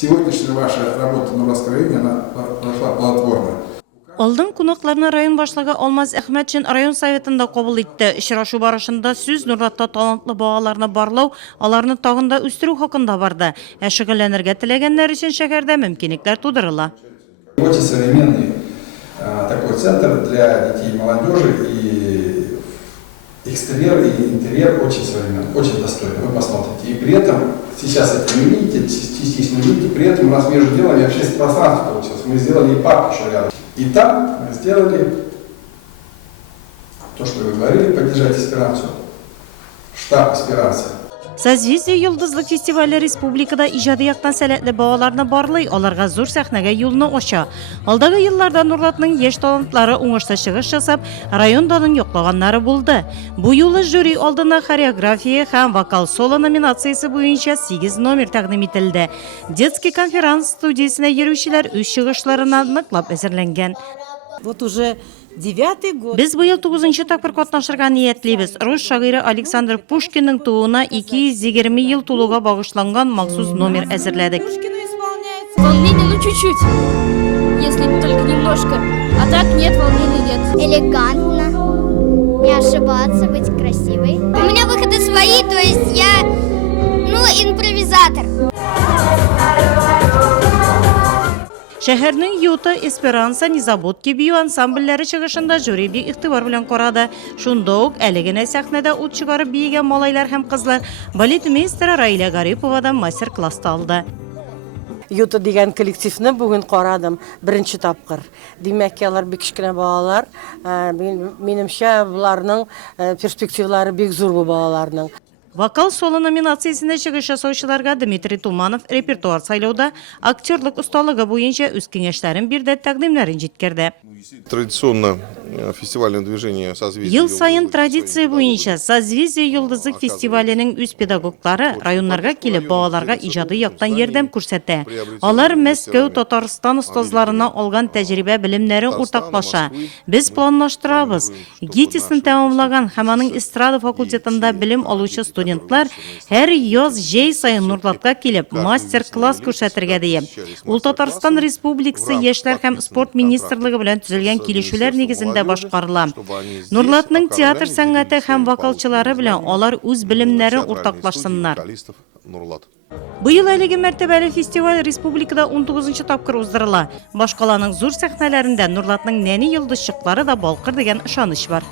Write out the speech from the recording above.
сегодняшняя ваша работа на раскроении, она прошла плодотворно. Алдын кунакларны район башлыгы Алмаз Әхмәтшин район советында кабул итте. Очрашу барышында сүз Нурлатта талантлы балаларны барлау, аларны тагында үстерү хакында барды. Шөгыльләнергә теләгәннәр өчен шәһәрдә мөмкинлекләр тудырыла. Очень современный такой центр для детей и молодежи, и экстерьер, и интерьер очень современный, очень достойный. Вы посмотрите. И при этом, сейчас это не видите, частично видите, при этом у нас между делом и общественное пространство получилось. Мы сделали и парк еще рядом. И там мы сделали то, что вы говорили, поддержать аспирацию, штаб аспирации. Созвездие Йолдызлык фестивале республикада иҗади яктан сәләтле балаларны барлый, аларга зур сәхнәгә юлны ача. Алдагы елларда Нурлатның яшь талантлары уңышлы чыгыш ясап, район данын яклаганнары булды. Бу юлы жюри алдына хореография һәм вокал соло номинациясе буенча 8 номер тәкъдим ителде. Детский конференц студиясенә йөрүчеләр үз чыгышларына ныклап әзерләнгән. Вот уже 9-й год. Біз быел 9-нчы тапкыр катнашырга ниятлибез. Рус шагыйры Александр Пушкинның тууына 220 ел тулуга багышланган махсус номер әзерләдек. Волнение, ну чуть-чуть, если только немножко. А так нет, волнений нет. Элегантно, не ошибаться, быть красивой. У меня выходы свои, то есть я, импровизатор. Шәһәрнең Юта, Эсперанса, Низабудки бию ансамбльләре чыгышында жюри бик игътибар белән карады. Шунда ук әле генә сәхнәдә ут чыгарып биегән малайлар һәм кызлар балетмейстер Раиля Гариповадан мастер-класс алды. Юта дигән коллективны бүген карадым, беренче тапкыр. Димәк, алар бик кечкенә балалар, минемчә буларның перспективалары бик зур бу балаларның. Вокал соло номинациясендә чыгыш ясаучыларга Дмитрий Туманов репертуар сайлауда актерлык осталыгы буенча үз киңәшләрен бирде, тәкъдимнәрен җиткерде. Традиционно фестивальное движение «Созвездие». Ел сайын традиция буенча «Созвездие Йолдызлык» фестиваленең үз педагоглары районнарга килеп балаларга иҗади яктан ярдәм күрсәтә. Алар Мәскәү, Татарстан остазларына алган тәҗрибә белемнәрен уртаклаша. Без планлаштырабыз. ГИТИСны тәмамлаган һәм аның эстрада факультетында белем алучы студентлар һәр яз җәй сайын Нурлатка килеп мастер-класс күрсәтергә дия. Ул Татарстан Республикасы яшьләр һәм спорт министрлыгы белән төзелгән килешүләр нигезендә башкарыла. Нурлатның театр сәнгате һәм вокалчылары белән алар үз белемнәрен уртаклашсыннар. Быел әлеге мәртәбәле фестиваль республикада 19-нчы тапкыр уздырыла. Башкаланың зур сәхнәләрендә Нурлатның нәни йолдызчыклары да балкыр дигән ышаныч бар.